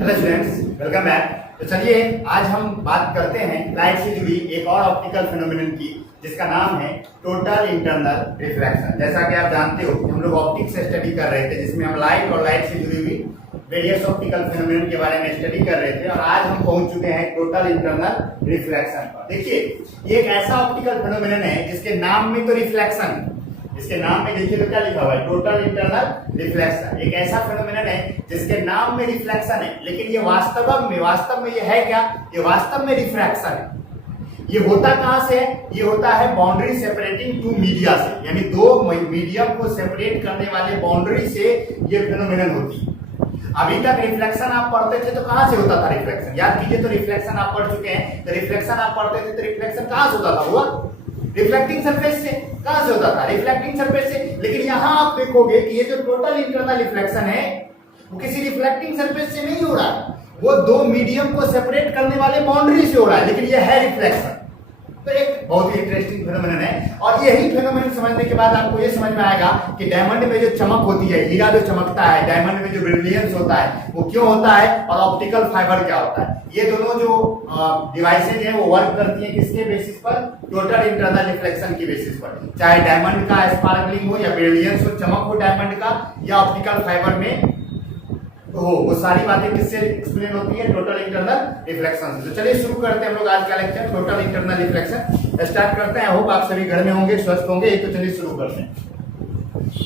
Hello students, welcome back. तो चलिए आज हम बात करते हैं लाइट से जुड़ी एक और ऑप्टिकल फिनोमिनन की, जिसका नाम है टोटल इंटरनल रिफ्रैक्शन। जैसा कि आप जानते हो कि हम लोग ऑप्टिक्स से स्टडी कर रहे थे, जिसमें हम लाइट और लाइट से जुड़ी हुई वेरियस ऑप्टिकल फिनोमिनन के बारे में स्टडी कर रहे थे, और आज हम पहुंच चुके हैं टोटल इंटरनल रिफ्लेक्शन पर। देखिए, ये एक ऐसा ऑप्टिकल फिनोमिनन है जिसके नाम में तो रिफ्लेक्शन है। इसके नाम में देखिए तो क्या लिखा हुआ है, टोटल इंटरनल रिफ्लेक्शन। एक ऐसा फिनोमिनन है जिसके नाम में रिफ्लेक्शन है, लेकिन ये वास्तव में ये है क्या? ये वास्तव में रिफ्रैक्शन है। ये होता कहां से है? ये होता है बाउंड्री सेपरेटिंग टू मीडिया से, यानी दो मीडियम को सेपरेट करने वाले बाउंड्री से ये फिनोमिनन होती है। अभी तक रिफ्लेक्शन आप पढ़ते थे तो कहां से होता था रिफ्लेक्शन? याद कीजिए, तो रिफ्लेक्शन आप पढ़ चुके हैं। तो रिफ्लेक्शन आप पढ़ते थे तो रिफ्लेक्शन कहां से होता था? हुआ रिफ्लेक्टिंग सरफेस से। कहां से होता था? रिफ्लेक्टिंग सरफेस से। लेकिन यहां आप देखोगे कि ये जो टोटल इंटरनल रिफ्लेक्शन है वो किसी रिफ्लेक्टिंग सरफेस से नहीं हो रहा है, वो दो मीडियम को सेपरेट करने वाले बाउंड्री से हो रहा है, लेकिन ये है रिफ्लेक्शन। तो एक बहुत ही इंटरेस्टिंग फिनोमिनन है, और यही फिनोमिनन समझने के बाद आपको ये समझ में आएगा कि डायमंड में जो चमक होती है, हीरा जो चमकता है, डायमंड में जो ब्रिलियंस होता है वो क्यों होता है, और ऑप्टिकल फाइबर क्या होता है। ये दोनों जो डिवाइसेज हैं वो वर्क करती हैं किसके बेसिस पर? टोटल इंटरनल रिफ्लेक्शन की बेसिस पर। चाहे डायमंड का स्पार्कलिंग हो, या ब्रिलियंस हो, चमक हो डायमंड का, या ऑप्टिकल फाइबर में तो वो सारी बातें किससे एक्सप्लेन होती है? टोटल इंटरनल रिफ्लेक्शन से। तो चलिए शुरू करते हैं हम लोग आज का lecture, total internal reflection start करते हैं। आई होप आप सभी घर में होंगे, स्वस्थ होंगे। तो चलिए शुरू करते हैं।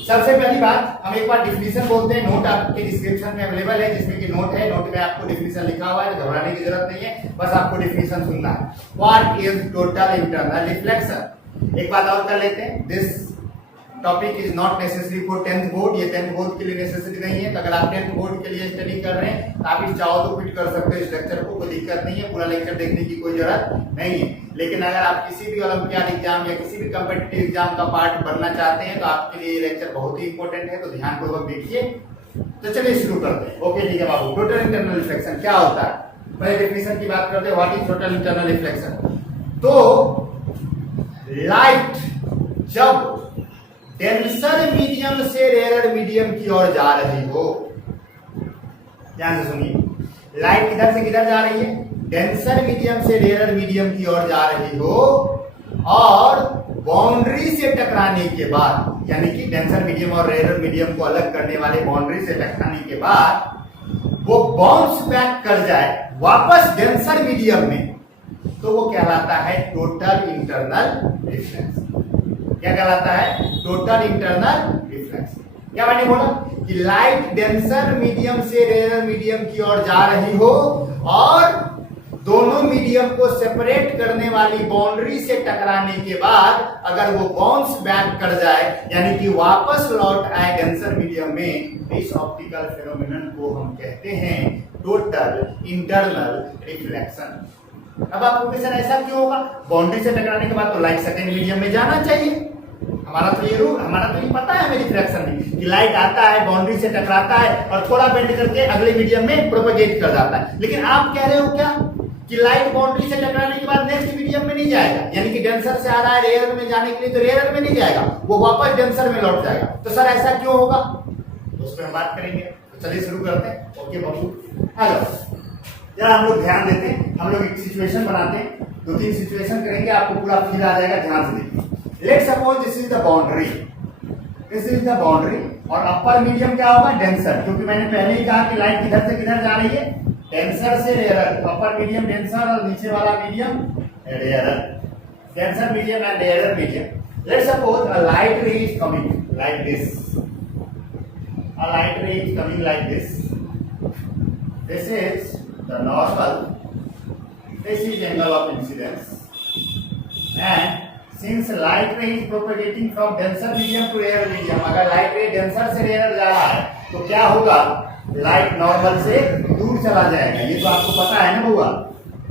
सबसे पहली बात, हम एक बार डिफिनीशन बोलते हैं। नोट आपके डिस्क्रिप्शन में अवेलेबल है, जिसमें कि नोट है। नोट में आपको डिफिनीशन लिखा हुआ है, घबराने की जरूरत नहीं है, बस आपको डिफिनीशन सुनना है। What is total internal reflection? एक बात और कर लेते हैं, this topic is not necessary for 10th board. ये 10th बोर्ड के लिए नेसेसरी नहीं है। तो अगर आप 10th बोर्ड के लिए स्टडी कर रहे हैं तो आप इस चाहो तो फिट कर सकते हो इस लेक्चर को, कोई दिक्कत नहीं है। पूरा लेक्चर देखने की कोई जरूरत नहीं है। लेकिन अगर आप किसी भी ओलंपियाड एग्जाम या किसी भी कॉम्पिटिटिव एग्जाम का पार्ट बनना चाहते हैं तो आपके लिए ये लेक्चर बहुत ही इंपॉर्टेंट है, तो ध्यानपूर्वक देखिए। तो चलिए शुरू करते हैं। ओके ठीक है बाबू, टोटल इंटरनल रिफ्लेक्शन क्या होता है? पहले डेफिनेशन की बात करते हैं, what is total internal reflection. तो लाइट जब डेंसर मीडियम से रेयर मीडियम की ओर जा रही हो, ध्यान से सुनिए, लाइट किधर से किधर जा रही है? डेंसर मीडियम से रेयर मीडियम की ओर जा रही हो, और बाउंड्री से टकराने के बाद, यानी कि डेंसर मीडियम और रेयर मीडियम को अलग करने वाले बाउंड्री से टकराने के बाद वो बाउंस बैक कर जाए वापस डेंसर मीडियम में, तो वो कहलाता है टोटल इंटरनल रिफ्लेक्शन। क्या कहलाता है? Total internal reflection. क्या मैंने बोला कि लाइट डेंसर मीडियम से रेयर मीडियम की ओर जा रही हो, और दोनों मीडियम को सेपरेट करने वाली बाउंड्री से टकराने के बाद अगर वो बाउंस बैक कर जाए, यानी कि वापस लौट आए डेंसर मीडियम में, इस ऑप्टिकल फिनोमिनन को हम कहते हैं टोटल इंटरनल रिफ्लेक्शन। अब आपको क्वेश्चन ऐसा क्यों होगा? बाउंड्री से टकराने के बाद तो लाइट सेकेंड मीडियम में जाना चाहिए। हमारा तो ये पता है हमें रिफ्लेक्शन में कि लाइट आता है, बाउंड्री से टकराता है, और थोड़ा बेंड करके अगले मीडियम में प्रोपेगेट कर जाता है। लेकिन आप कह रहे हो क्या कि लाइट बाउंड्री से टकराने के बाद नेक्स्ट मीडियम में नहीं जाएगा, यानी कि डेंसर से आ रहा है रेयर में जाने के लिए, तो रेयर में नहीं जाएगा, वो वापस डेंसर में लौट जाएगा। तो सर ऐसा क्यों होगा? तो उस पर हम बात करेंगे। तो चलिए शुरू करते हैं। ओके बाबू, हेलो, जरा हम लोग ध्यान देते हैं, हम लोग एक सिचुएशन बनाते हैं, 2-3 सिचुएशन करेंगे, आपको पूरा फील आ जाएगा। ध्यान से देखिए। Let's suppose this is the boundary, और अपर मीडियम क्या होगा? डेंसर, क्योंकि मैंने पहले ही कहा कि लाइट किधर से किधर जा रही है? डेंसर से रेयर। अपर मीडियम डेंसर और नीचे वाला medium rare. Denser medium and rare medium. Let's suppose a light ray is coming like this. A light ray is coming like this. This is the normal. This is angle of incidence. And since light ray is propagating from denser medium to rarer medium, अगर light ray denser से rarer जा रहा है तो क्या होगा? Light normal से दूर चला जाएगा। ये तो आपको पता है ना बुआ,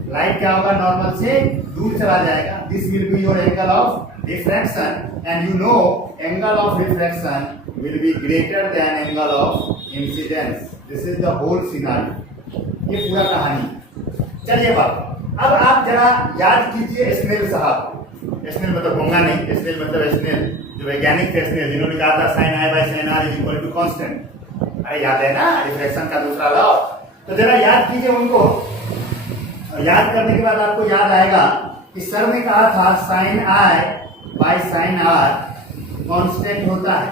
लाइट क्या होगा? नॉर्मल से दूर चला जाएगा। This will be your angle of refraction, and you know angle of refraction will be greater than angle of incidence. This is the whole scenario. ये पूरा कहानी। चलिए बाबू, अब आप जरा याद कीजिए स्नेल साहब। स्नेल मतलब होंगा नहीं, स्नेल मतलब स्नेल जो वैज्ञानिक थे, स्नेल जिन्होंने कहा था sin i by sin r is equal to constant. अरे याद है ना रिफ्लेक्शन का दूसरा लॉ? तो जरा याद कीजिए उनको, और याद करने के बाद आपको याद आएगा कि सर ने कहा था sine I by sine R constant होता है।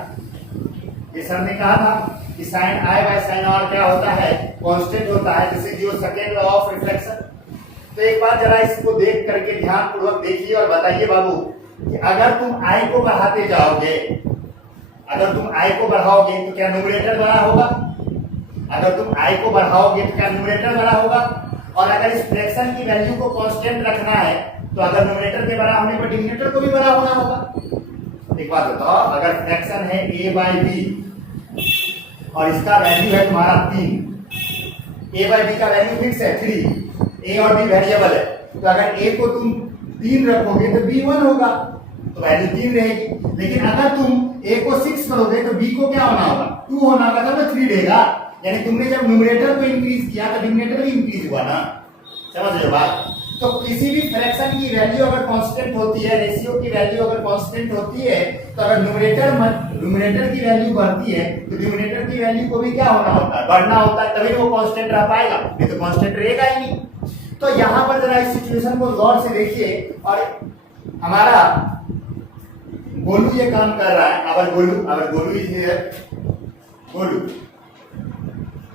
ये सर ने कहा था कि sine I by sine R क्या होता है, कांस्टेंट होता है। This is your second law of reflection. तो एक बार जरा इसको देख करके ध्यान पूर्वक देखिए और बताइए बाबू कि अगर तुम आई को बढ़ाते जाओगे, अगर तुम आई को बढ़ाओगे तो क्या न्यूमरेटर बड़ा होगा? अगर तुम आई को बढ़ाओगे तो क्या न्यूमरेटर बड़ा होगा? और अगर इस फ्रैक्शन की वैल्यू को कांस्टेंट रखना है तो अगर न्यूमरेटर के बड़ा होने पर डिनोमिनेटर को भी बड़ा होना होगा। एक बात बताओ, अगर फ्रैक्शन है a बाई बी और इसका वैल्यू है तुम्हारा 3, a बाई बी का वैल्यू फिक्स है 3, a और b वेरिएबल है, तो अगर a को तुम 3 रखोगे तो b 1 होगा, तो वैल्यू 3 रहेगी। लेकिन अगर तुम a को 6 करोगे तो b को क्या होना होगा, 2 होना होगा, तब तो 3 रहेगा। यानी तुमने जब न्यूमरेटर को इंक्रीज किया तो डिनोमिनेटर भी इंक्रीज हुआ ना, समझ रहे हो बात? तो किसी भी फ्रैक्शन की वैल्यू अगर कांस्टेंट होती है, रेशियो की वैल्यू अगर कांस्टेंट होती है, तो अगर न्यूमरेटर की वैल्यू बढ़ती है तो डिनोमिनेटर की वैल्यू को भी क्या होना होता है, बढ़ना होता है, तभी वो कांस्टेंट रह पाएगा, नहीं तो कांस्टेंट रहेगा ही नहीं। तो यहाँ पर जरा इस सिचुएशन को गौर से देखिए, और हमारा गोलू ये काम कर रहा है। अगर गोलू इज हियर,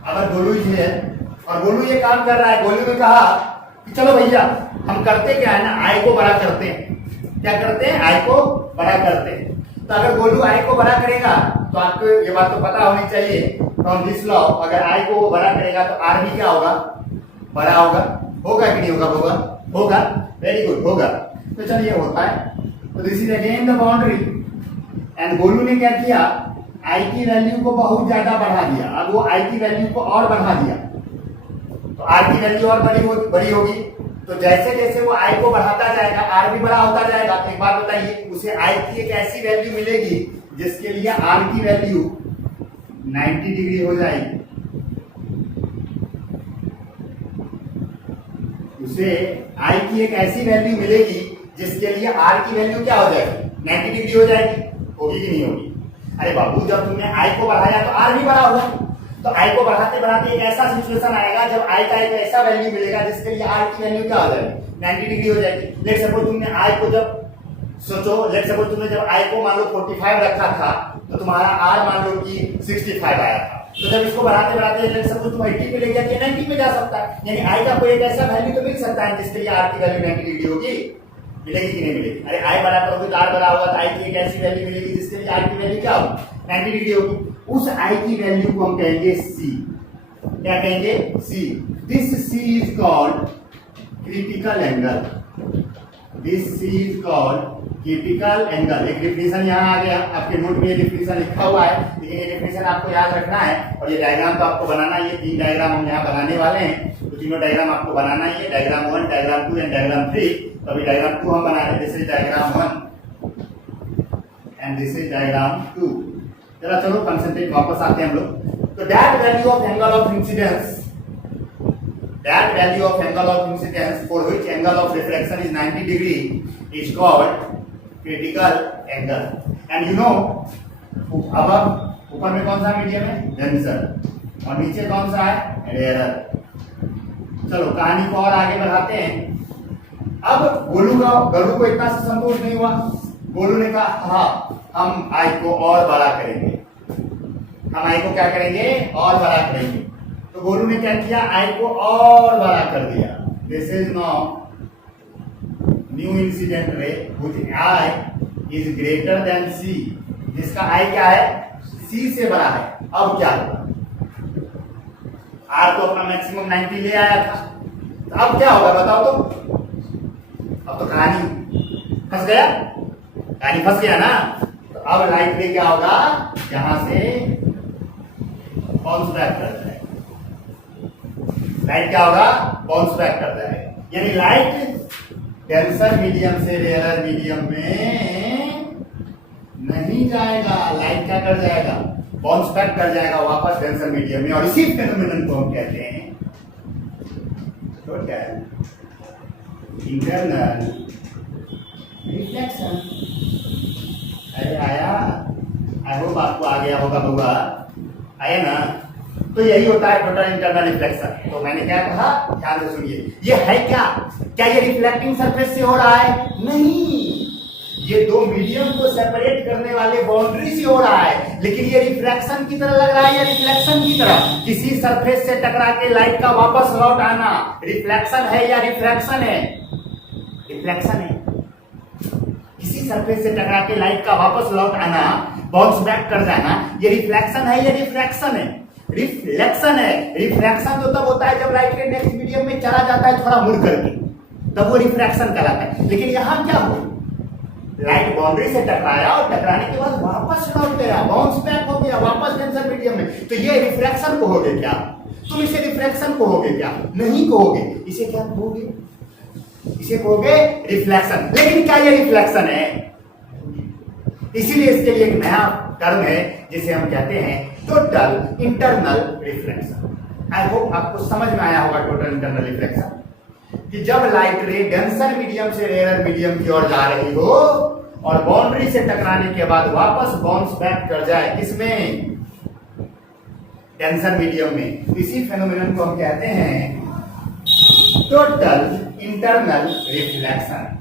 अगर गोलू इज हियर और गोलू ये काम कर रहा है। गोलू ने कहा कि चलो भैया हम करते क्या है ना, आई को बड़ा करते हैं। क्या करते हैं, आई को बड़ा करते हैं। तो अगर गोलू आई को बड़ा करेगा तो आपको ये बात तो पता होनी चाहिए फ्रॉम दिस लॉ, अगर आई को बड़ा करेगा तो आर भी क्या होगा, बड़ा होगा। होगा कि नहीं होगा? होगा, वेरी गुड, होगा। तो चलिए होता है। तो this is again the boundary and Golu ने क्या किया, आई की वैल्यू को बहुत ज्यादा बढ़ा दिया। अब वो आई की वैल्यू को और बढ़ा दिया तो आर की वैल्यू और बड़ी होगी। तो जैसे जैसे वो आई को बढ़ाता जाएगा आर भी बड़ा होता जाएगा। एक बात बताइए, उसे आई की एक ऐसी वैल्यू मिलेगी जिसके लिए आर की वैल्यू 90 डिग्री हो जाएगी। उसे आई की एक ऐसी वैल्यू मिलेगी जिसके लिए आर की वैल्यू क्या हो जाएगी, 90 डिग्री हो जाएगी। होगी कि नहीं होगी? अरे बाबू, जब तुमने आई को बढ़ाया तो आर भी बढ़ा हुआ। तो आई को बढ़ाते बढ़ाते एक ऐसा सिचुएशन आएगा जब आई का एक ऐसा वैल्यू मिलेगा जिसके लिए आर की वैल्यू क्या हो जाएगी, 90 डिग्री हो जाएगी। लेट सपोज तुमने आई को जब सोचो, लेट सपोज तुमने जब आई को मान लो 45 रखा था तो तुम्हारा आर मान लो कि 65 आया था। तो जब इसको बढ़ाते बढ़ाते लेट सपोज तुम 80 पे ले गया तो 90 पे जा सकता है। यानी आई का कोई एक ऐसा वैल्यू तो मिल सकता है जिसके लिए आर की वैल्यू 90 डिग्री होगी। मिलेगी कि नहीं मिलेगी? अरे आई बड़ा करोगे तो आर बड़ा होगा, तो आई की एक ऐसी वैल्यू मिलेगी जिसके लिए आर की वैल्यू क्या होगी, 90 डिग्री होगी। उस आई की वैल्यू को हम कहेंगे सी। क्या कहेंगे? C. This C is called critical angle. This C is called critical angle. एक डिफिनेशन यहाँ आ गया, आपके नोट में ये डिफिनेशन लिखा हुआ है, लेकिन ये डिफिनेशन आपको याद रखना है। और ये डायग्राम तो आपको बनाना ही है, 3 डायग्राम हम यहाँ बनाने वाले हैं। तो तीनों डायग्राम आपको बनाना ही है, डायग्राम 1, डायग्राम 2 एंड डायग्राम 3। तो अभी डायग्राम 2 हम बना रहे हैं। This is diagram 1 and this is diagram 2। जरा चलो कंसंट्रेट, वापस आते हैं हम लोग। तो that value of angle of incidence, that value of angle of incidence for which angle of refraction is 90 degree is called critical angle. And you know, अब ऊपर में कौन सा मीडियम है, डेंसर, और नीचे कौन सा है, रेयरर। चलो कहानी को और आगे बढ़ाते हैं। अब गोलू को इतना से संतोष नहीं हुआ। गोलू ने कहा हाँ हम आई को और बड़ा करेंगे, हम आई को क्या करेंगे, और बड़ा करेंगे। तो गोलू ने क्या किया, आई को और बड़ा कर दिया। This is now new incident ray which I is greater than C, जिसका आई क्या है, सी से बड़ा है। अब क्या होगा, आर तो अपना मैक्सिमम 90 ले आया था, तो अब क्या होगा बताओ तो? अब तो कहानी फंस गया, कहानी फंस गया ना। तो अब लाइट में क्या होगा, यहां से बाउंस बैक कर जाएगा। लाइट क्या होगा, बाउंस बैक कर जाएगा। यानी लाइट डेंसर मीडियम से रेयरर मीडियम में नहीं जाएगा, लाइट क्या कर जाएगा, बाउंस बैक कर जाएगा वापस डेंसर मीडियम में। और इसी फेनोमेनन को हम कहते हैं टोटल इंटरनल रिफ्लेक्शन। अरे आया, आई होप आपको आ गया होगा बउआ, आया ना? तो यही होता है टोटल इंटरनल रिफ्लेक्शन। तो मैंने क्या कहा, ध्यान से सुनिए, ये है क्या? क्या ये रिफ्लेक्टिंग सरफेस से हो रहा है? नहीं, ये दो मीडियम को सेपरेट करने वाले बाउंड्री से हो रहा है, लेकिन ये रिफ्लेक्शन की तरह लग रहा है या रिफ्लेक्शन की तरह? किसी सरफेस से टकरा के लाइट का वापस लौट आना रिफ्लेक्शन है या रिफ्रैक्शन है? रिफ्लेक्शन है। किसी सरफेस से टकरा के लाइट का वापस लौट आना, बाउंस बैक कर जाना, ये रिफ्लेक्शन है या रिफ्रैक्शन है? रिफ्लेक्शन है। रिफ्रैक्शन तो तब होता है जब लाइट के नेक्स्ट मीडियम में चला जाता है थोड़ा मुड़ करके, तब वो रिफ्रैक्शन कहलाता है। लेकिन यहां क्या हो, लाइट बाउंड्री से टकराया और टकराने के बाद वापस लौट गया, बाउंस बैक हो गया वापस डेंसर मीडियम में, तो ये रिफ्रैक्शन कहोगे क्या? तुम इसे रिफ्रैक्शन कहोगे क्या? नहीं कहोगे। इसे क्या कहोगे? इसे कहोगे रिफ्लेक्शन। लेकिन क्या ये रिफ्लेक्शन है? इसीलिए इसके लिए एक नया टर्म है जिसे हम कहते हैं total internal reflection. I hope आपको समझ में आया होगा टोटल इंटरनल रिफ्लेक्शन, कि जब लाइट रे डेंसर मीडियम से रेयर मीडियम की ओर जा रही हो और बाउंड्री से टकराने के बाद वापस बाउंस बैक कर जाए, किसमें? डेंसर मीडियम में। इसी फेनोमेनन को हम कहते हैं टोटल इंटरनल रिफ्लेक्शन।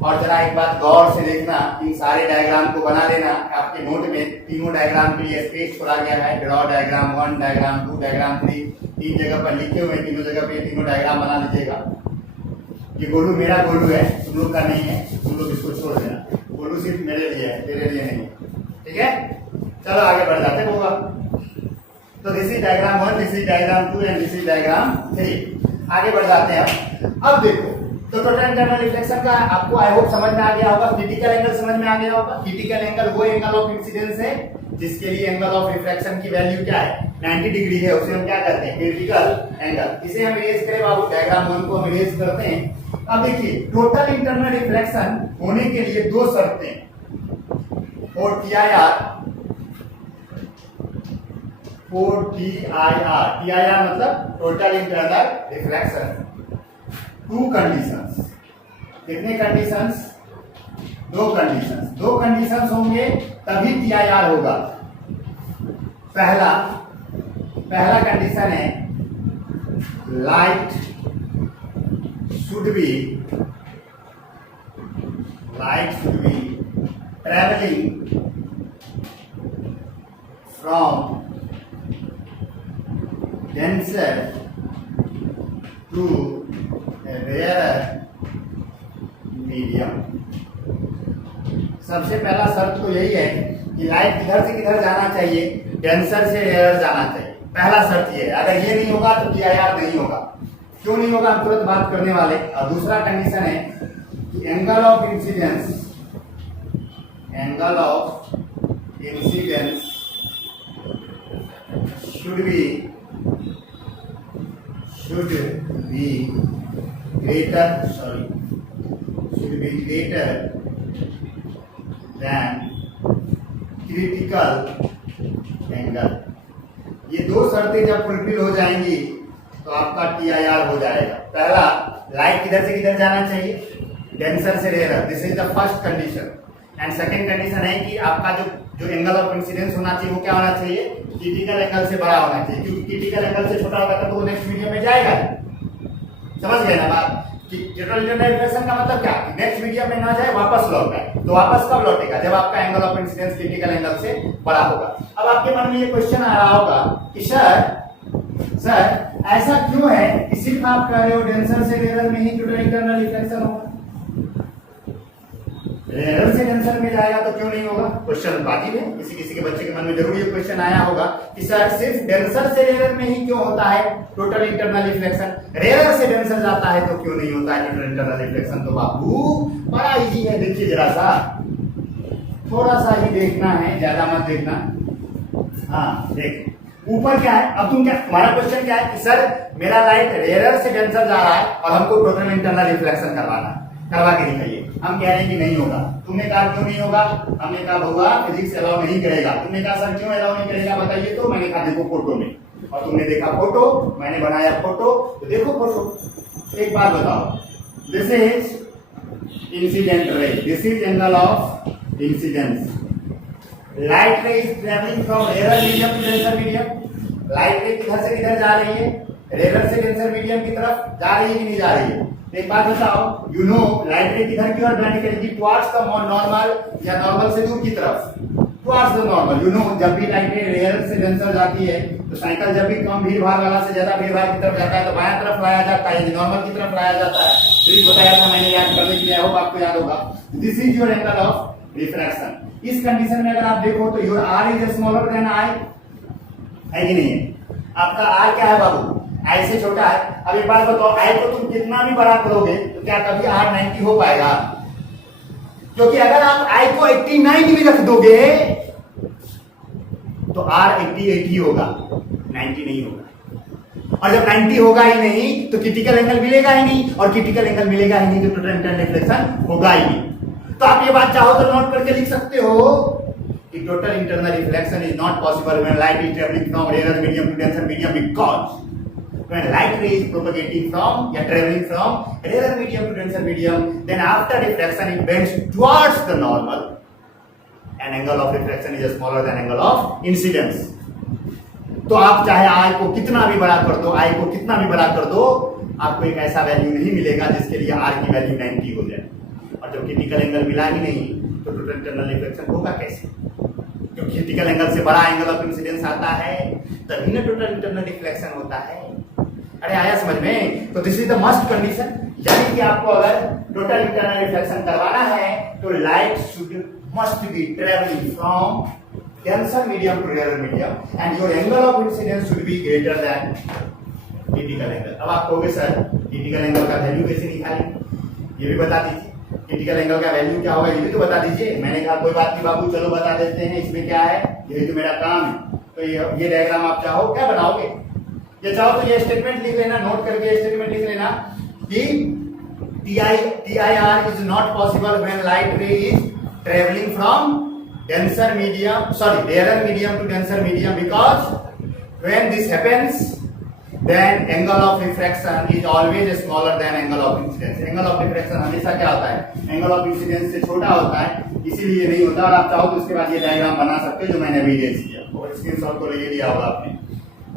और जरा एक बात गौर से देखना, इन सारे डायग्राम को बना लेना। आपके नोट में तीनों डायग्राम के लिए स्पेस छोड़ा गया है, ड्रॉ डायग्राम 1, डायग्राम 2, डायग्राम 3, तीन जगह पर लिखे हुए, तीनों जगह पे तीनों डायग्राम बना लीजिएगा। ये गोलू मेरा गोलू है, तुम लोग का नहीं है, तुम लोग इसको छोड़ देना। गोलू सिर्फ मेरे लिए है, तेरे लिए नहीं, ठीक है? चलो आगे बढ़ जाते हैं होगा। तो this is diagram 1, this is diagram 2 and this is diagram 3। आगे बढ़ जाते हैं। अब देखो, तो टोटल इंटरनल रिफ्लेक्शन का आपको आई होप समझ में आ गया होगा, क्रिटिकल एंगल समझ में आ गया होगा। क्रिटिकल एंगल वो एंगल ऑफ इंसिडेंस है जिसके लिए एंगल ऑफ रिफ्रैक्शन की वैल्यू क्या है? 90 डिग्री है, उसे हम क्या कहते हैं? Critical angle. इसे हम इरेज करें बाबू, डायग्राम 1 को हम इरेज करते हैं। अब देखिए, टोटल इंटरनल रिफ्लेक्शन होने के लिए दो शर्तें, और TIR मतलब total internal reflection. To conditions. कितने कंडीशंस? दो कंडीशंस। दो कंडीशंस होंगे तभी TIR होगा। पहला कंडीशन है light should be travelling from denser to a rarer medium। सबसे पहला शर्त तो यही है कि लाइट किधर से किधर जाना चाहिए? डेंसर से रेयर जाना चाहिए। पहला शर्त ये है, अगर ये नहीं होगा तो TIR नहीं होगा। क्यों नहीं होगा हम तुरंत बात करने वाले। और दूसरा कंडीशन है कि angle of incidence should be greater than critical angle। ये दो शर्तें जब फुलफिल हो जाएंगी तो आपका TIR हो जाएगा। पहला, लाइट किधर से किधर जाना चाहिए? डेंसर से rare, this is the first condition. And second condition है कि आपका जो एंगल ऑफ इंसिडेंस होना चाहिए वो क्या होना चाहिए? क्रिटिकल एंगल से बड़ा होना चाहिए, क्योंकि क्रिटिकल एंगल से छोटा होगा तो वो नेक्स्ट मीडियम में जाएगा। समझ गए ना बात? कि टोटल इंटरनल रिफ्लेक्शन का मतलब क्या? नेक्स्ट मीडियम में ना जाए, वापस लौट आए। तो वापस कब लौटेगा? जब आपका angle of incidence critical angle से बड़ा होगा। अब आपके मन में ये क्वेश्चन आ रहा होगा कि सर ऐसा क्यों है कि सिर्फ आप कह रहे हो डेंसर से रेयर में ही टोटल इंटरनल रिफ्लेक्शन होगा, रेयर से डेंसर में जाएगा तो क्यों नहीं होगा? क्वेश्चन वाजिब है, किसी के बच्चे के मन में जरूर ये क्वेश्चन आया होगा कि सर सिर्फ डेंसर से रेयर में ही क्यों होता है टोटल इंटरनल रिफ्लेक्शन, रेयर से डेंसर जाता है तो क्यों नहीं होता है टोटल इंटरनल रिफ्लेक्शन? तो बाबू बड़ा इजी है, देखिए जरा सा, थोड़ा सा ही देखना है, ज्यादा मत देखना। हाँ देख, ऊपर क्या है? अब तुम्हारा क्वेश्चन क्या है कि सर मेरा लाइट रेयर से डेंसर जा रहा है और हमको टोटल इंटरनल रिफ्लेक्शन करवा के दिखाइए। हम कह रहे हैं कि नहीं होगा। तुमने कहा क्यों नहीं होगा? हमने कहा भैया फिजिक्स अलाउ नहीं करेगा। तुमने कहा सर क्यों अलाउ नहीं करेगा बताइए तो। मैंने कहा देखो फोटो में, और तुमने देखा फोटो, मैंने बनाया फोटो, तो देखो फोटो। एक बात बताओ, this is incident ray, this is angle of incidence. Light ray is travelling from rare medium to denser medium. Light ray किधर से किधर जा रही है, रेयर से डेंसर मीडियम की तरफ जा रही है कि नहीं जा रही है। एक बात बताओ, यू नो लाइट रे किधर की ओर बेंड करेगी, टुवर्ड्स द नॉर्मल या नॉर्मल से दूर की तरफ, towards the normal. You know जब भी लाइट रे रेयर से डेंसर जाती है तो साइकिल जब भी कम भीड़ भाड़ वाला से ज्यादा भीड़ भाड़ की तरफ जाता है तो बाएं तरफ लाया जाता है, नॉर्मल की तरफ लाया जाता है। ट्रिक बताया था मैंने, याद करने के लिए, आई होप आपको याद होगा। This is your angle of refraction. इस कंडीशन में अगर आप देखो तो your R is smaller than I, है कि नहीं है? आपका आर क्या है बाबू, आई से छोटा है। अब एक बात बताओ, आई को तुम कितना भी बड़ा करोगे तो क्या कभी आर 90 हो पाएगा? क्योंकि अगर आप आई को 89 भी रख दोगे तो आर 80 होगा, 90 नहीं होगा। और जब 90 होगा ही नहीं तो क्रिटिकल एंगल मिलेगा ही नहीं, और क्रिटिकल एंगल मिलेगा ही नहीं तो टोटल इंटरनल रिफ्लेक्शन होगा ही नहीं। तो आप ये बात चाहो तो नोट करके लिख सकते हो कि total internal reflection is not possible when light is travelling from rare medium to denser medium, because when light ray is propagating from या traveling from rarer medium to denser medium, then after refraction it bends towards the normal and angle of refraction is smaller than angle of incidence. तो आप चाहे आई को कितना भी बड़ा कर दो, आई को कितना भी बड़ा कर दो, आपको एक ऐसा वैल्यू नहीं मिलेगा जिसके लिए आर की वैल्यू 90 हो जाए। और जब क्रिटिकल एंगल मिला ही नहीं तो टोटल इंटरनल रिफ्लेक्शन होगा कैसे? क्योंकि क्रिटिकल एंगल से बड़ा एंगल ऑफ इंसिडेंस आता है तभी ना टोटल इंटरनल रिफ्लेक्शन होता है। अरे आया समझ में? तो this is the must condition, यानी कि आपको अगर टोटल इंटरनल रिफ्लेक्शन करवाना है तो light should must be travelling from denser medium to rare medium and your angle of incidence should be greater than critical angle. अब आप कहोगे सर क्रिटिकल एंगल का वैल्यू कैसे निकालें, ये भी बता दीजिए। क्रिटिकल एंगल का वैल्यू क्या होगा ये भी तो बता दीजिए। मैंने कहा कोई बात नहीं बाबू, चलो बता देते हैं, इसमें क्या है, यही तो मेरा काम है। तो ये डायग्राम आप चाहो क्या बनाओगे, ये चाहो तो ये स्टेटमेंट लिख लेना, नोट करके स्टेटमेंट लिख लेना कि TIR is not possible when light ray is traveling from denser medium, rarer medium to denser medium, because when this happens then angle of refraction is always smaller than angle of incidence. angle of refraction हमेशा क्या होता है, angle of incidence से छोटा होता है, इसीलिए नहीं होता। और आप चाहो तो उसके बाद ये डायग्राम बना सकते हो जो मैंने अभी रेज किया, और स्क्रीनशॉट को ले लिया होगा आपने।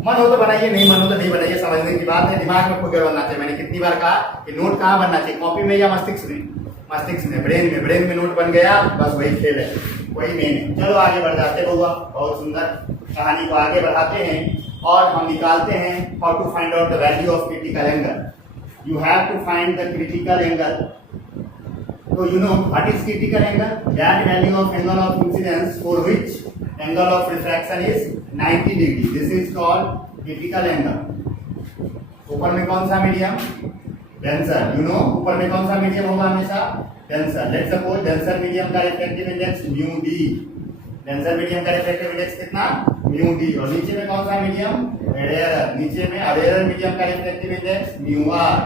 मन हो तो बनाइए, नहीं मन हो तो नहीं बनाइए, समझने की बात है। दिमाग में फोकस बनना चाहिए। मैंने कितनी बार कहा कि नोट कहाँ बनना चाहिए, कॉपी में या मस्तिष्क में? मस्तिष्क में, ब्रेन में नोट बन गया, बस वही खेल है, वही मेन है। चलो आगे बढ़ जाते हैं बउआ, बहुत सुंदर कहानी को आगे बढ़ाते हैं और हम निकालते हैं how to find out the value of critical angle. You have to find the critical angle. तो you know what is critical angle? That value of angle of incidence for which angle of refraction is 90 degree. This is called critical angle. ऊपर में कौन सा medium? Denser. You know ऊपर में कौन सा medium होगा हमेशा? Denser. Let's suppose denser medium का refractive index mu D. Denser medium का रिफ्रैक्टिव इंडेक्स कितना? Mu D. और नीचे में कौन सा मीडियम? रेयर। नीचे में रेयर मीडियम का refractive index mu R.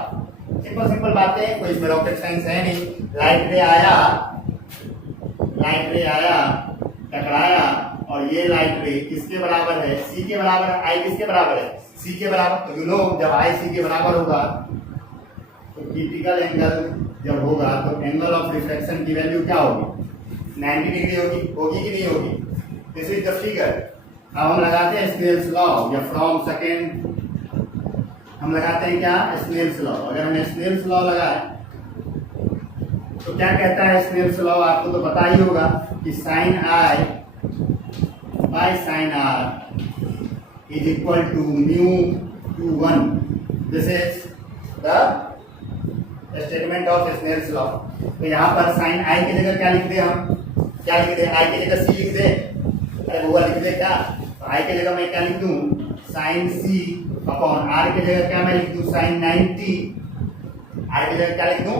Simple simple बातें, कोई इसमें रॉकेट साइंस है नहीं। लाइट रे आया टकराया और ये लाइट रे किसके बराबर है? सी के बराबर है। आई किसके बराबर है? सी के बराबर। तो यू नो जब आई सी के बराबर होगा तो क्रिटिकल एंगल जब होगा तो एंगल ऑफ रिफ्लेक्शन की वैल्यू क्या होगी? 90 डिग्री होगी कि नहीं होगी? This is the figure. अब हम लगाते हैं स्नेल्स लॉ या फ्रॉम सेकेंड, हम लगाते हैं क्या? Snell's law. अगर हमने स्नेल्स लॉ लगाया तो क्या कहता है स्नेल्स लॉ? आपको तो पता ही होगा कि sine I by sin r is equal to mu to 1. This is the statement of Snell's law. तो यहाँ पर sin i की जगह क्या लिख दे हम? क्या लिख दे? i की जगह c लिख दे। अरे वो लिख दे क्या? तो i की जगह मैं क्या लिख दूँ? sin c अपॉन r की जगह क्या मैं लिख दूँ? sin 90। r की जगह क्या लिख दूँ?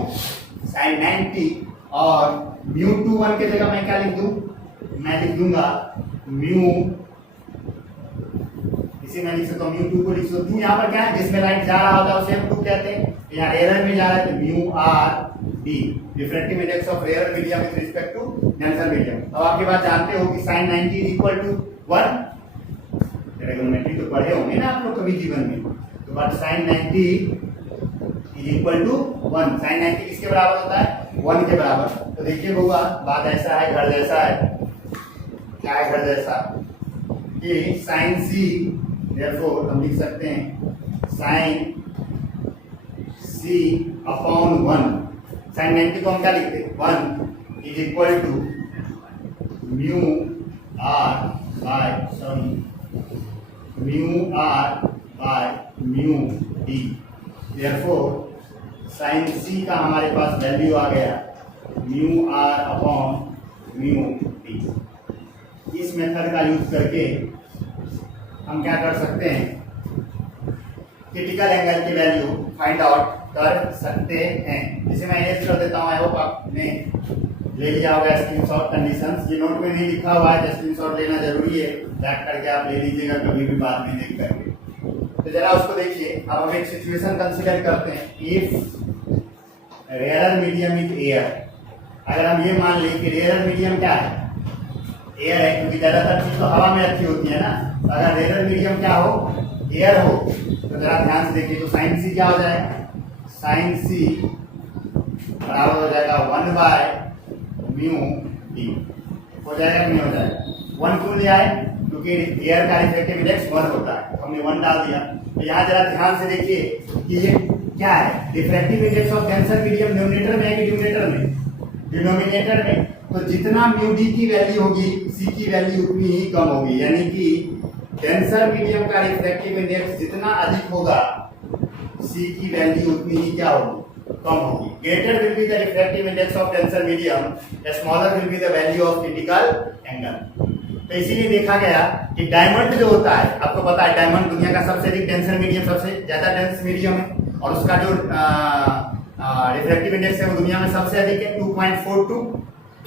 sin 90। और mu to 1 की जगह मैं क्या लिख दूँ? मैं लिख दूंगा म्यू, इसी में लिख सकता हूँ म्यू 2 को लिख सकता हूँ। यहाँ पर क्या है? जिसमें लाइट जा रहा होता है उसे हम 2 कहते हैं। यहाँ रेयर में जा रहा है तो mu R D, refractive index of rare medium with respect to denser medium. अब आपके बात जानते हो कि sin 90 is equal to 1। Trigonometry तो पढ़े होंगे ना आप लोग कभी जीवन में। तो but sin 90 is equal to 1। sin 90 किसके बराबर होता है? 1 के बराबर। तो देखिए बउआ बात ऐसा है, घर जैसा है। क्या है घर जैसा? कि sin c देयरफॉर हम लिख सकते हैं साइन C अपॉन 1, साइन 90 को हम क्या लिखते हैं 1 is equal to mu R by mu D. Therefore sine C का हमारे पास वैल्यू आ गया mu R upon mu D. इस मेथड का यूज करके हम क्या कर सकते हैं, क्रिटिकल एंगल की वैल्यू फाइंड आउट कर सकते हैं। जिसे मैं एज कर देता हूँ, आई होप आपने ले लिया होगा स्क्रीनशॉट कंडीशंस। ये नोट में नहीं लिखा हुआ है, स्क्रीनशॉट लेना जरूरी है, बैक करके आप ले लीजिएगा कभी भी बाद में देख करके। तो जरा उसको देखिए। अब हम एक सिचुएशन कंसीडर करते हैं, if rare medium is air. अगर हम ये मान लें कि रेयर मीडियम क्या है, एयर है, क्योंकि ज्यादातर चीज तो हवा में अच्छी होती है ना। तो अगर रेयर मीडियम क्या हो, एयर हो, तो जरा ध्यान से देखिए। तो साइन C क्या हो जाएगा, साइन C बराबर हो जाएगा 1 बाय म्यू डी। हो जाएगा कि नहीं हो जाएगा। 1 क्यों ले आए, क्योंकि एयर का रिफ्रैक्टिव इंडेक्स 1 होता है, हमने 1 डाल दिया। तो यहाँ जरा ध्यान से देखिए कि ये क्या है, refractive index of denser medium denominator में है कि डिनोमिनेटर में, डिनोमिनेटर में। तो जितना म्यू डी की वैल्यू होगी C की वैल्यू उतनी ही कम होगी, यानी कि डेंसर मीडियम का रिफ्रैक्टिव इंडेक्स जितना अधिक होगा C की वैल्यू उतनी ही क्या होगी, कम होगी। Greater will be the refractive index of denser medium, smaller will be the value of critical angle. तो इसीलिए देखा गया कि डायमंड जो होता है, आपको पता है डायमंड दुनिया का सबसे अधिक डेंसर मीडियम, सबसे ज्यादा डेंस मीडियम है, और उसका जो रिफ्रैक्टिव इंडेक्स है वो दुनिया में सबसे अधिक है 2.42।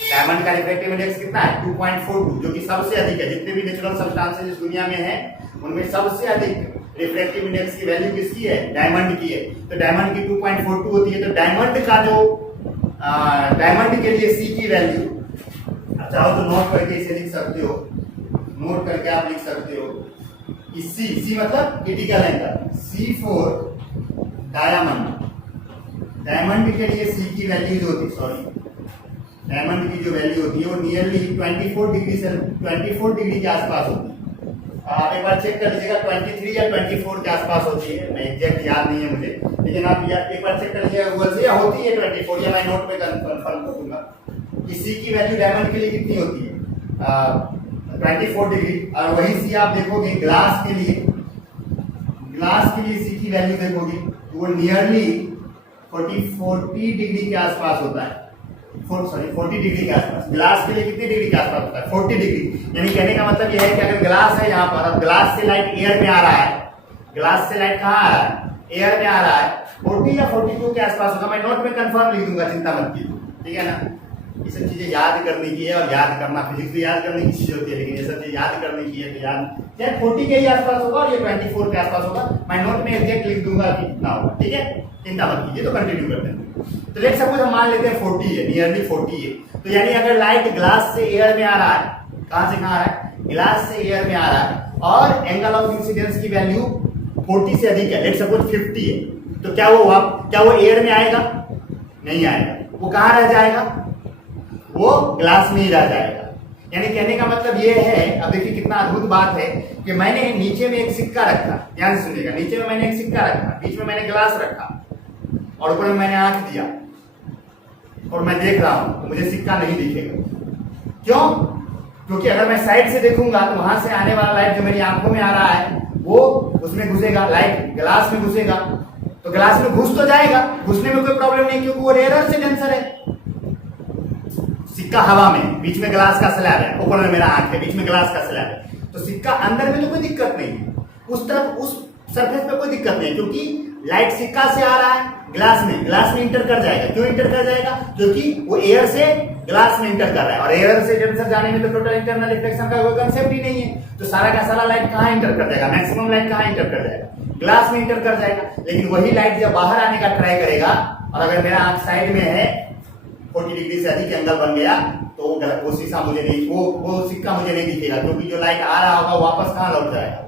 डायमंड का रिफ्रैक्टिव इंडेक्स कितना है 2.42, जो कि सबसे अधिक है। जितने भी नेचुरल सब्सटेंसेस इस दुनिया में है उनमें सबसे अधिक रिफ्रैक्टिव इंडेक्स की वैल्यू किसकी है, डायमंड की है। तो डायमंड की 2.42 होती है। तो डायमंड का जो डायमंड के लिए C की वैल्यू, चाहो तो नोट करके इसे लिख सकते हो, नोट करके आप लिख सकते हो कि C मतलब critical angle, C for diamond. Diamond के लिए C की वैल्यू जो होती है, सॉरी डायमंड की जो वैल्यू होती है वो नियरली 24 डिग्री से 24 डिग्री के आसपास होती है। आप एक बार चेक कर लीजिएगा, 23 या 24 के आसपास होती है, मैं एग्जैक्ट याद नहीं है मुझे, लेकिन आप एक बार चेक कर लीजिएगा गूगल से, या होती है 24, या मैं नोट में कंफर्म कर दूंगा कि C की वैल्यू डायमंड के लिए कितनी होती है 24 डिग्री। और वही C आप देखोगे ग्लास के लिए, ग्लास के लिए C की वैल्यू देखोगे तो वो नियरली 40 डिग्री के आसपास होता है, 40 डिग्री के आसपास। ग्लास के लिए कितनी डिग्री के आसपास होता है 40 डिग्री। यानी कहने का मतलब यह है कि अगर ग्लास है यहाँ पर, अब ग्लास से लाइट एयर में आ रहा है, ग्लास से लाइट कहाँ आ रहा है, एयर में आ रहा है, 40 या 42 के आसपास होगा। मैं नोट में कंफर्म लिख दूंगा, चिंता मत कीजिए, ठीक है ना। ये सब चीजें याद करने की है, और याद करना फिजिक्स भी याद करने की चीज होती है, लेकिन ये सब चीज याद करने की है तो याद चाहे 40 के ही आसपास होगा और ये 24 के आसपास होगा। मैं नोट में एग्जैक्ट लिख दूंगा कि कितना होगा, ठीक है, चिंता मत कीजिए। तो कंटिन्यू करते हैं। तो लेट सपोज हम मान लेते हैं 40 है, नियरली 40 है। तो यानी अगर लाइट ग्लास से एयर में आ रहा है, कहां से कहां आ रहा है, ग्लास से एयर में आ रहा है, और एंगल ऑफ इंसिडेंस की वैल्यू 40 से अधिक है, लेट सपोज 50 है, तो क्या वो एयर में आएगा, नहीं आएगा। वो कहां रह जाएगा, वो ग्लास में ही रह जाएगा। यानी कहने का मतलब ये है, अब देखिए कितना अद्भुत बात है कि मैंने नीचे में एक सिक्का रखा, ध्यान से सुनिएगा, नीचे में मैंने एक सिक्का रखा, बीच में मैंने ग्लास रखा, और ऊपर में मैंने आंख दिया, और मैं देख रहा हूं तो मुझे सिक्का नहीं दिखेगा। क्यों? क्योंकि अगर मैं साइड से देखूंगा तो वहां से आने वाला लाइट जो मेरी आंखों में आ रहा है वो उसमें घुसेगा, लाइट ग्लास में घुसेगा, तो ग्लास में घुस तो जाएगा, घुसने में कोई प्रॉब्लम नहीं, क्योंकि वो रेयर से डेंसर है। सिक्का हवा में, बीच में ग्लास का स्लैब है, ऊपर में मेरा आंख है, बीच में ग्लास का स्लैब है, तो सिक्का अंदर में तो कोई दिक्कत नहीं है, उस तरफ उस सरफेस पे कोई दिक्कत नहीं, क्योंकि लाइट सिक्का से आ रहा है ग्लास में इंटर कर जाएगा। क्यों इंटर कर जाएगा? क्योंकि वो एयर से ग्लास में इंटर कर रहा है, और एयर से डेंसर जाने में तो टोटल इंटरनल रिफ्लेक्शन का कोई कंसेप्ट ही नहीं है। तो सारा का सारा लाइट कहाँ इंटर कर जाएगा, मैक्सिमम लाइट कहाँ इंटर कर जाएगा, ग्लास में इंटर कर जाएगा। लेकिन वही लाइट जब बाहर आने का ट्राई करेगा, और अगर मेरा आंख साइड में है, 40 डिग्री से अधिक एंगल बन गया, तो वो शीशा मुझे नहीं, वो सिक्का मुझे नहीं दिखेगा, क्योंकि जो लाइट आ रहा होगा वापस कहाँ लौट जाएगा,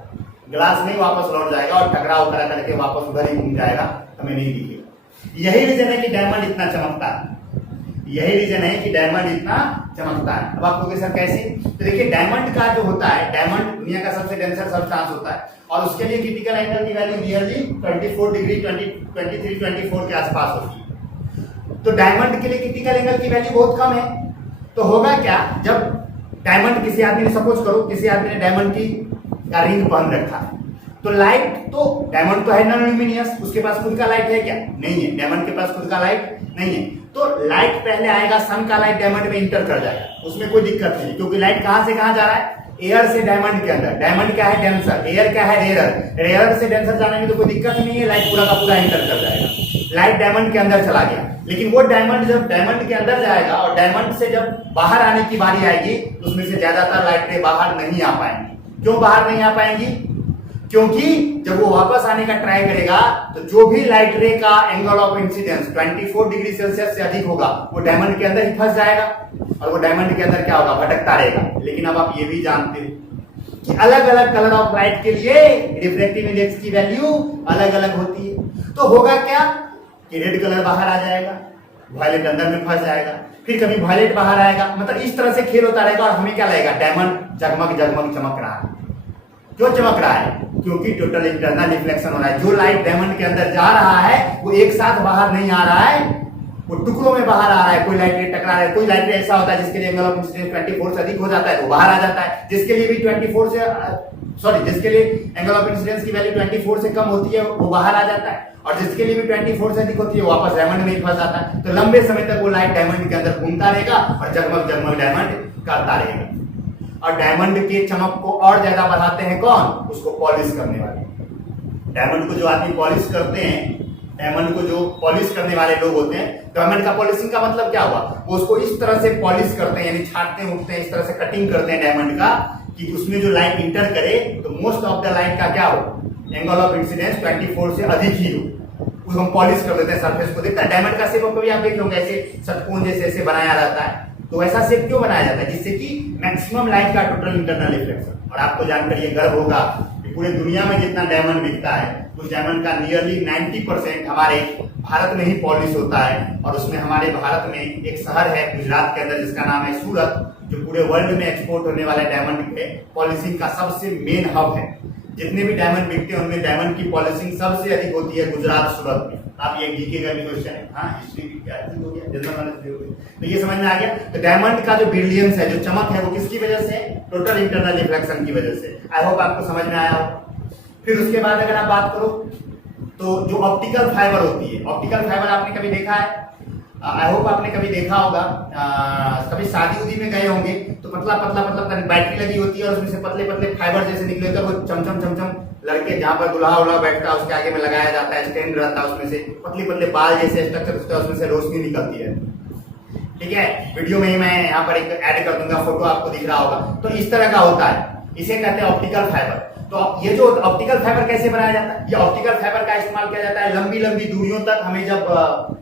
ग्लास में वापस लौट जाएगा, और टकराव करा करके वापस उधर ही घूम जाएगा, हमें नहीं दिखेगा। यही रीजन है कि डायमंड इतना चमकता है, यही रीजन है कि डायमंड इतना चमकता है। अब आप कहोगे सर कैसे? तो देखिए डायमंड का जो होता है, डायमंड दुनिया का सबसे डेंसर सब्सटेंस होता है और उसके लिए क्रिटिकल एंगल की वैल्यू नियरली 24 डिग्री 23-24 के आसपास होती है। तो डायमंड के लिए क्रिटिकल एंगल की वैल्यू बहुत कम है। तो होगा क्या, जब डायमंड किसी आदमी ने, सपोज करो किसी आदमी ने डायमंड की का रिंग पहन रखा है, तो लाइट, तो डायमंड तो है नॉन ल्यूमिनियस, उसके पास खुद का लाइट है क्या? नहीं है, डायमंड के पास खुद का लाइट नहीं है। तो लाइट पहले आएगा, सन का लाइट डायमंड में इंटर कर जाएगा, उसमें कोई दिक्कत नहीं, क्योंकि लाइट कहां से कहां जा रहा है? एयर से डायमंड के अंदर। डायमंड क्या है? डेंसर। एयर क्या है? रेयर। रेयर से डेंसर जाने में तो कोई दिक्कत ही नहीं है, लाइट पूरा का पूरा इंटर कर जाएगा। लाइट डायमंड के अंदर चला गया, लेकिन वो डायमंड जब डायमंड के अंदर जाएगा और डायमंड से जब बाहर आने की बारी आएगी, उसमें से ज्यादातर लाइटें बाहर नहीं आ पाएंगी। क्यों बाहर नहीं आ पाएंगी? क्योंकि जब वो वापस आने का ट्राई करेगा तो जो भी लाइट रे का angle of incidence 24 degree Celsius से अधिक होगा, वो डायमंड के अंदर ही फंस जाएगा और वो डायमंड के अंदर क्या होगा? भटकता रहेगा। लेकिन अब आप ये भी जानते हो कि अलग अलग कलर ऑफ लाइट के लिए रिफ्रैक्टिव इंडेक्स की वैल्यू अलग अलग होती है। तो होगा क्या कि रेड कलर बाहर आ जाएगा, वायलेट अंदर में फंस जाएगा, फिर कभी वायलेट बाहर आएगा, मतलब इस तरह से खेल होता रहेगा। और हमें क्या लगेगा? डायमंड जगमग जगमग चमक रहा है। क्यों चमक रहा है? क्योंकि टोटल इंटरनल रिफ्लेक्शन हो रहा है। जो लाइट डायमंड के अंदर जा रहा है वो एक साथ बाहर नहीं आ रहा है, वो टुकड़ों में बाहर आ रहा है। कोई लाइट रे टकरा रहा है, कोई लाइट रे ऐसा होता है जिसके लिए एंगल ऑफ इंसिडेंस 24 से अधिक हो जाता है तो बाहर आ जाता है, जिसके लिए भी 24 से जिसके लिए एंगल ऑफ इंसिडेंस की वैल्यू 24 से कम होती है वो बाहर आ जाता है, और जिसके लिए भी 24 से अधिक होती है वापस डायमंड में ही फंस जाता है। तो लंबे समय तक वो लाइट डायमंड के अंदर घूमता रहेगा और जगमग जगमग डायमंड करता रहेगा। और डायमंड के चमक को और ज्यादा बढ़ाते हैं कौन? उसको पॉलिश करने वाले। डायमंड को जो आदमी पॉलिश करते हैं, डायमंड को जो पॉलिश करने वाले लोग होते हैं, डायमंड का पॉलिशिंग का मतलब क्या हुआ? वो उसको इस तरह से पॉलिश करते हैं, यानी छाटते उठते हैं, इस तरह से कटिंग करते हैं डायमंड का कि उसमें जो लाइट इंटर करे तो मोस्ट ऑफ द लाइट का क्या हो? एंगल ऑफ इंसिडेंस 24 से अधिक ही हो। उसको हम पॉलिश कर देते हैं, सरफेस को देखते हैं। डायमंड का शेप कभी आप देखे होंगे ऐसे षटकोण जैसे ऐसे बनाया रहता है, तो ऐसा शेप क्यों बनाया जाता है? जिससे कि मैक्सिमम लाइट का टोटल इंटरनल रिफ्लेक्शन। और आपको जानकर ये गर्व होगा कि पूरे दुनिया में जितना डायमंड बिकता है उस डायमंड का नियरली 90% हमारे भारत में ही पॉलिश होता है। और उसमें हमारे भारत में एक शहर है गुजरात के अंदर जिसका नाम है सूरत, जो पूरे वर्ल्ड में एक्सपोर्ट होने वाले डायमंड के पॉलिशिंग का सबसे मेन हब है। जितने भी डायमंड बिकते हैं उनमें डायमंड की पॉलिशिंग सबसे अधिक होती है गुजरात, सूरत में। आप ये जीके का भी क्वेश्चन है, हाँ हिस्ट्री भी क्या हो गया, जनरल नॉलेज भी हो गया, तो ये समझ में आ गया। तो डायमंड का जो ब्रिलियंस है, जो चमक है, वो किसकी वजह से? टोटल इंटरनल रिफ्लेक्शन की वजह से। आई होप आपको समझ में आया हो। फिर उसके बाद अगर आप बात करो तो जो ऑप्टिकल फाइबर होती है, ऑप्टिकल फाइबर आपने कभी देखा है? आई होप आपने कभी देखा होगा, कभी शादी उदी में गए होंगे तो पतला पतला पतला बैटरी लगी होती है और उसमें से पतले पतले फाइबर जैसे निकले होते हैं, वो चमचम चमचम लड़के जहाँ पर दुल्हा उल्हा बैठता है उसके आगे में लगाया जाता है, स्टैंड रहता है, उसमें से पतले पतले बाल जैसे स्ट्रक्चर होता है, उसमें से रोशनी निकलती है। ठीक है, वीडियो में ही मैं यहाँ पर एक ऐड कर दूंगा, फोटो आपको दिख रहा होगा। तो इस तरह का होता है, इसे कहते हैं ऑप्टिकल फाइबर। तो ये जो ऑप्टिकल फाइबर कैसे बनाया जाता है? ये ऑप्टिकल फाइबर का इस्तेमाल किया जाता है लंबी लंबी दूरियों तक। हमें जब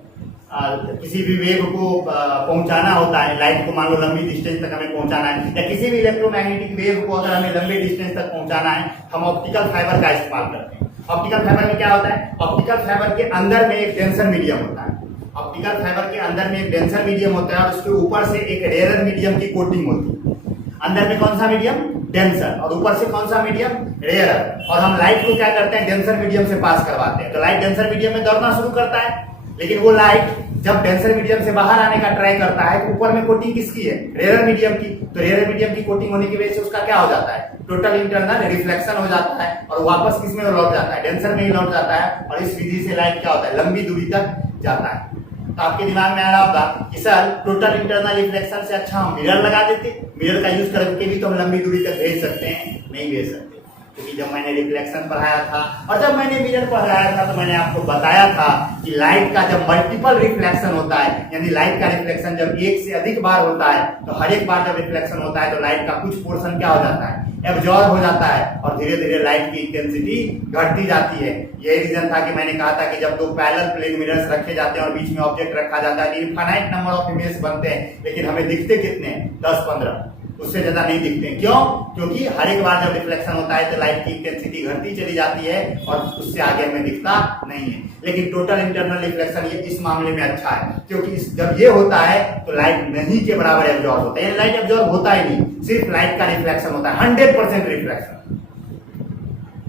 किसी भी वेव को पहुंचाना होता है, लाइट को मान लो लंबी डिस्टेंस तक हमें पहुंचाना है, या किसी भी इलेक्ट्रोमैग्नेटिक वेव को अगर हमें लंबे डिस्टेंस तक पहुंचाना है, हम ऑप्टिकल फाइबर का इस्तेमाल करते हैं। ऑप्टिकल फाइबर में क्या होता है? ऑप्टिकल फाइबर के अंदर में एक डेंसर मीडियम होता है। ऑप्टिकल फाइबर के अंदर में एक डेंसर मीडियम होता है और उसके ऊपर से एक रेयर मीडियम की कोटिंग होती है। अंदर में कौन सा मीडियम? डेंसर, और ऊपर से कौन सा मीडियम? रेयर। और हम लाइट को क्या करते हैं? डेंसर मीडियम से पास करवाते हैं। तो लाइट डेंसर मीडियम में दौड़ना शुरू करता है, लेकिन वो लाइट जब डेंसर मीडियम से बाहर आने का ट्राई करता है तो ऊपर में कोटिंग किसकी है? रेयर मीडियम की। तो रेयर मीडियम की कोटिंग होने की वजह से उसका क्या हो जाता है? टोटल इंटरनल रिफ्लेक्शन हो जाता है और वापस किस में लौट जाता है? डेंसर में ही लौट जाता है। और इस विधि से लाइट क्या होता है? लंबी दूरी तक जाता है। तो आपके दिमाग में आ रहा होगा कि सर टोटल इंटरनल रिफ्लेक्शन से अच्छा हम मिरर लगा देते, मिरर का यूज करके भी तो हम लंबी दूरी तक भेज सकते हैं। नहीं भेज सकते, क्योंकि जब मैंने रिफ्लेक्शन पढ़ाया था और जब मैंने मिरर पढ़ाया था तो मैंने आपको बताया था कि लाइट का जब मल्टीपल रिफ्लेक्शन होता है, यानी लाइट का रिफ्लेक्शन जब एक से अधिक बार होता है, तो हर एक बार जब रिफ्लेक्शन होता है तो लाइट का कुछ पोर्शन क्या हो जाता है? एब्जॉर्ब हो जाता है और धीरे धीरे लाइट की इंटेंसिटी घटती जाती है। यही रीजन था कि मैंने कहा था कि जब दो पैरेलल प्लेन मिरर्स रखे जाते हैं और बीच में ऑब्जेक्ट रखा जाता है, इनफाइनाइट नंबर ऑफ इमेज बनते हैं, लेकिन हमें दिखते कितने? 10-15। उससे ज्यादा नहीं दिखते हैं। क्यों? क्योंकि हर एक बार जब रिफ्लेक्शन होता है तो लाइट की इंटेंसिटी घटती चली जाती है और उससे आगे हमें दिखता नहीं है। लेकिन टोटल इंटरनल रिफ्लेक्शन ये इस मामले में अच्छा है, क्योंकि जब ये होता है तो लाइट नहीं के बराबर एब्जॉर्ब होता है, लाइट एब्जॉर्ब होता ही नहीं, सिर्फ लाइट का रिफ्लेक्शन होता है, 100% रिफ्लेक्शन।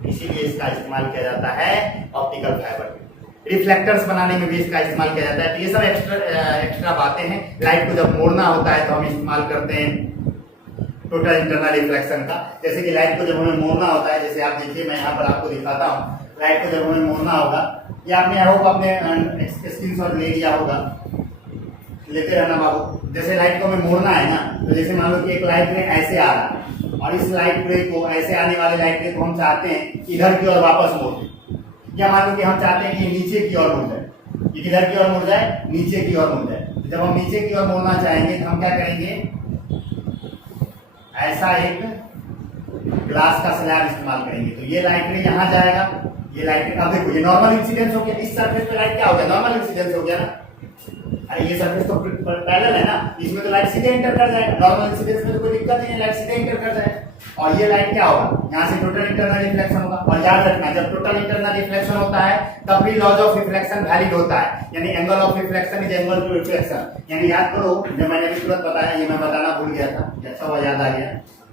इसीलिए इसका इस्तेमाल किया जाता है ऑप्टिकल फाइबर। रिफ्लेक्टर्स बनाने में भी इसका इस्तेमाल किया जाता है। तो ये सब एक्स्ट्रा बातें हैं। लाइट को जब मोड़ना होता है तो हम इस्तेमाल करते हैं टोटल इंटरनल रिफ्लेक्शन का। जैसे कि लाइट को जब हमें मोड़ना होता है, जैसे आप देखिए मैं यहाँ पर आपको दिखाता हूँ, लाइट को जब हमें मोड़ना होगा, ये आपने अपने स्क्रीनशॉट ले लिया होगा, लेते रहना बाबू। जैसे लाइट को हमें मोड़ना है ना, तो जैसे मान लो कि एक लाइट में ऐसे आ रहा है और इस लाइट रे को, ऐसे आने वाले लाइट रे को हम चाहते हैं इधर की ओर वापस मोड़ दें, या मान लो कि हम चाहते हैं कि नीचे की ओर मुड़ जाए, ये किधर की ओर मुड़ जाए, नीचे की ओर मुड़ जाए। तो जब हम नीचे की ओर मोड़ना चाहेंगे तो हम क्या करेंगे, ऐसा एक ग्लास का स्लैब इस्तेमाल करेंगे। तो ये लाइट रे यहाँ जाएगा, ये लाइट रे, अब देखो ये नॉर्मल इंसिडेंस हो गया, इस सरफेस पे लाइट क्या हो गया, नॉर्मल इंसिडेंस हो गया ना। अरे ये सरफेस तो पैरेलल है ना, इसमें तो लाइट सीधे एंटर कर जाएगा, नॉर्मल इंसिडेंस में तो कोई दिक्कत नहीं है, लाइट सीधे एंटर कर जाएगा। और ये लाइट क्या होगा, यहाँ से टोटल इंटरनल रिफ्लेक्शन होगा। और याद रखना, जब टोटल इंटरनल रिफ्लेक्शन होता है तब भी लॉज ऑफ रिफ्लेक्शन वैलिड होता है, यानी angle of reflection is angle to reflection. यानी याद करो, जब मैंने अभी तुरंत बताया, ये मैं बताना भूल गया था, अच्छा हुआ याद आ गया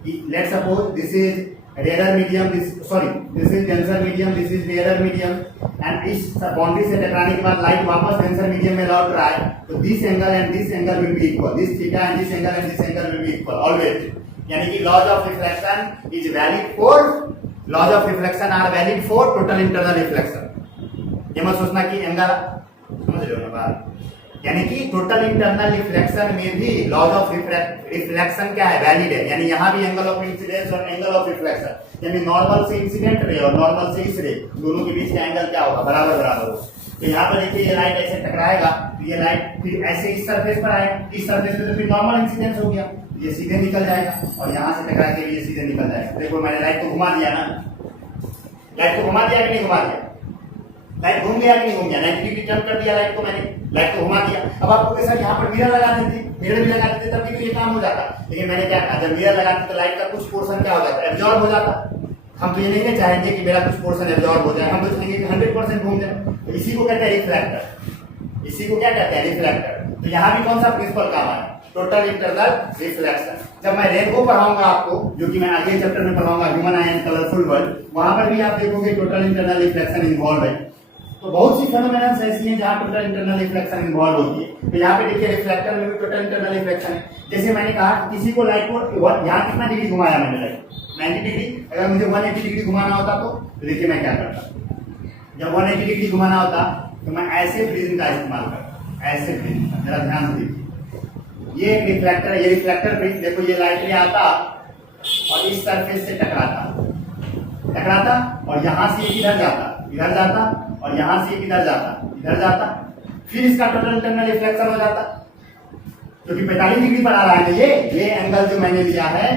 कि let's suppose this is rare medium, this is denser medium, this is rare medium, and इस बाउंड्री से टकराने के बाद लाइट वापस डेंसर मीडियम में लौट रहा है, तो this angle and this angle will be equal, this theta and this angle will be equal always. यानी कि laws of reflection is valid for, laws of reflection are valid for total internal reflection. ये मत सोचना कि angle, समझ रहे हो ना बात, यानी कि टोटल इंटरनल रिफ्लेक्शन में भी लॉज ऑफ रिफ्लेक्शन क्या है, वैलिड है। यानी यहाँ भी एंगल ऑफ इंसिडेंस और एंगल ऑफ रिफ्लेक्शन, यानी नॉर्मल से इंसिडेंट रे और नॉर्मल से इस रे, दोनों के बीच का एंगल क्या होगा, बराबर बराबर होगा। तो यहाँ पर देखिए ये लाइट ऐसे टकराएगा, तो ये लाइट फिर ऐसे इस सरफेस पर आएगा, इस सरफेस पे तो फिर नॉर्मल इंसिडेंस हो गया, ये सीधे निकल जाएगा, और यहाँ से टकरा के ये सीधे निकल जाएगा। देखो मैंने लाइट को घुमा दिया ना, लाइट को घुमा दिया कि नहीं घुमा दिया, लाइट घूम गया कि नहीं घूम गया, 90 डिग्री टर्न कर दिया लाइट को मैंने, लाइट को घुमा दिया। अब आपको कैसा, यहाँ पर मिरर लगा देते, मिरर भी लगा देते तब भी तो ये काम हो जाता, लेकिन मैंने क्या कहा, जब मिरर लगाते तो लाइट का कुछ पोर्शन क्या हो जाता है, एब्जॉर्ब हो जाता। हम तो ये नहीं चाहेंगे कि मेरा कुछ पोर्शन एब्जॉर्ब हो जाए, हम तो चाहेंगे कि 100% घूम जाए। तो इसी को कहते हैं रिफ्लेक्टर, इसी को क्या कहते हैं, रिफ्लेक्टर। तो यहाँ भी कौन सा प्रिंसिपल काम है, टोटल इंटरनल रिफ्लेक्शन। जब मैं रेनबो पढ़ाऊंगा आपको, जो कि मैं अगले चैप्टर में पढ़ाऊंगा, human I and colourful world, वहां पर भी आप देखोगे टोटल इंटरनल रिफ्लेक्शन इन्वॉल्व है। तो बहुत सी फेनोमेनन्स ऐसी हैं जहां टोटल इंटरनल रिफ्लेक्शन इन्वॉल्व होती है। तो यहाँ पे देखिए रिफ्लेक्टर में भी टोटल इंटरनल रिफ्लेक्शन है। जैसे मैंने कहा किसी को लाइट को यहाँ कितना डिग्री घुमाया मैंने, लाइट 90 डिग्री, अगर मुझे 180 डिग्री घुमाना होता तो देखिए मैं क्या करता, जब 180 डिग्री घुमाना होता तो मैं ऐसे प्रिज्म का इस्तेमाल करता, ऐसे प्रिज्म का, जरा ध्यान से देखिए, ये रिफ्लेक्टर, ये रिफ्लेक्टर प्रिज्म, देखो ये लाइट रे आता और इस सरफेस से टकराता और यहाँ से इधर जाता और यहाँ से इधर जाता, फिर इसका टोटल इंटरनल रिफ्लेक्शन हो जाता, क्योंकि 45 डिग्री पर आ रहा है। ये एंगल जो मैंने लिया है,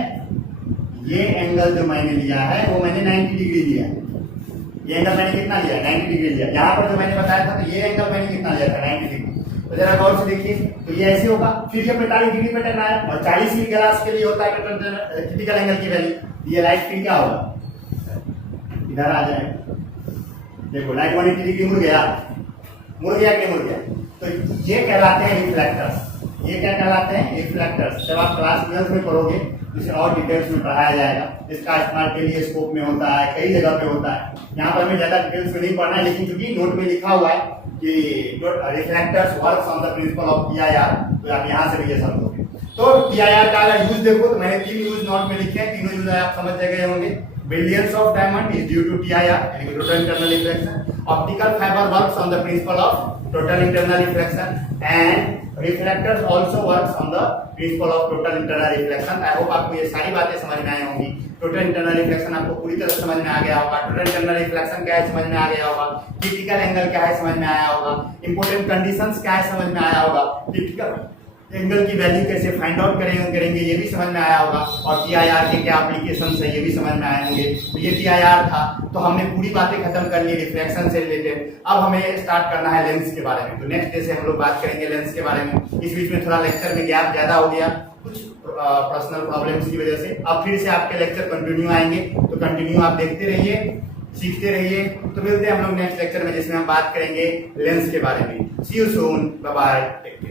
ये एंगल जो मैंने लिया है वो मैंने 90 डिग्री लिया है। ये एंगल मैंने कितना लिया, 90 डिग्री लिया। यहाँ पर जो मैंने बताया था तो ये एंगल मैंने कितना लिया था, 90 डिग्री। तो जरा गौर से देखिए, तो ये ऐसे होगा, फिर ये 45 डिग्री पे टकराया और 40 ही ग्लास के लिए होता है क्रिटिकल एंगल की वैल्यू। ये लाइट फिर क्या होगा, इधर आ जाएगा। देखो लाइट 180 डिग्री मुड़ गया कि मुड़ गया। तो ये कहलाते हैं रिफ्लेक्टर्स। ये क्या कहलाते हैं, रिफ्लेक्टर्स। जब आप क्लास 12 में पढ़ोगे इसे और डिटेल्स में पढ़ाया जाएगा। इसका इस्तेमाल टेलीस्कोप में होता है, कई जगह पे होता है। यहाँ पर मैं ज्यादा डिटेल्स में नहीं पढ़ना है, लेकिन क्योंकि नोट में लिखा हुआ है कि reflectors works on the principle of PIR, तो आप यहाँ से भी ये समझोगे। तो PIR का अगर यूज देखो तो मैंने 3 यूज नोट में लिखे हैं, तीनों यूज आप समझ गए होंगे। Brilliance of diamond is due to TIR, total internal reflection. Optical fiber works on the principle of total internal reflection, and reflectors also works on the principle of total internal reflection. I hope आपको ये सारी बातें समझ में आई होंगी। Total internal reflection आपको पूरी तरह समझ में आ गया होगा। टोटल इंटरनल रिफ्लेक्शन क्या है समझ में आ गया होगा। क्रिटिकल एंगल क्या है समझ में आया होगा। इंपोर्टेंट कंडीशंस क्या है समझ में आया होगा। क्रिटिकल एंगल की वैल्यू कैसे फाइंड आउट करेंगे ये भी समझ में आया होगा। और PIR के क्या एप्लीकेशंस है ये भी समझ में आए होंगे। तो ये PIR था, तो हमने पूरी बातें खत्म कर ली रिफ्लेक्शन से रिलेटेड। अब हमें स्टार्ट करना है लेंस के बारे में। तो नेक्स्ट डे से हम लोग बात करेंगे लेंस के बारे में। इस बीच में थोड़ा लेक्चर में गैप ज्यादा हो गया, कुछ पर्सनल प्रॉब्लम्स की वजह से। अब फिर से आपके लेक्चर कंटिन्यू आएंगे, तो कंटिन्यू आप देखते रहिए, सीखते रहिए। तो मिलते हैं हम लोग नेक्स्ट लेक्चर में, जिसमें हम बात करेंगे लेंस के बारे में। सी यू सून, बाय बाय।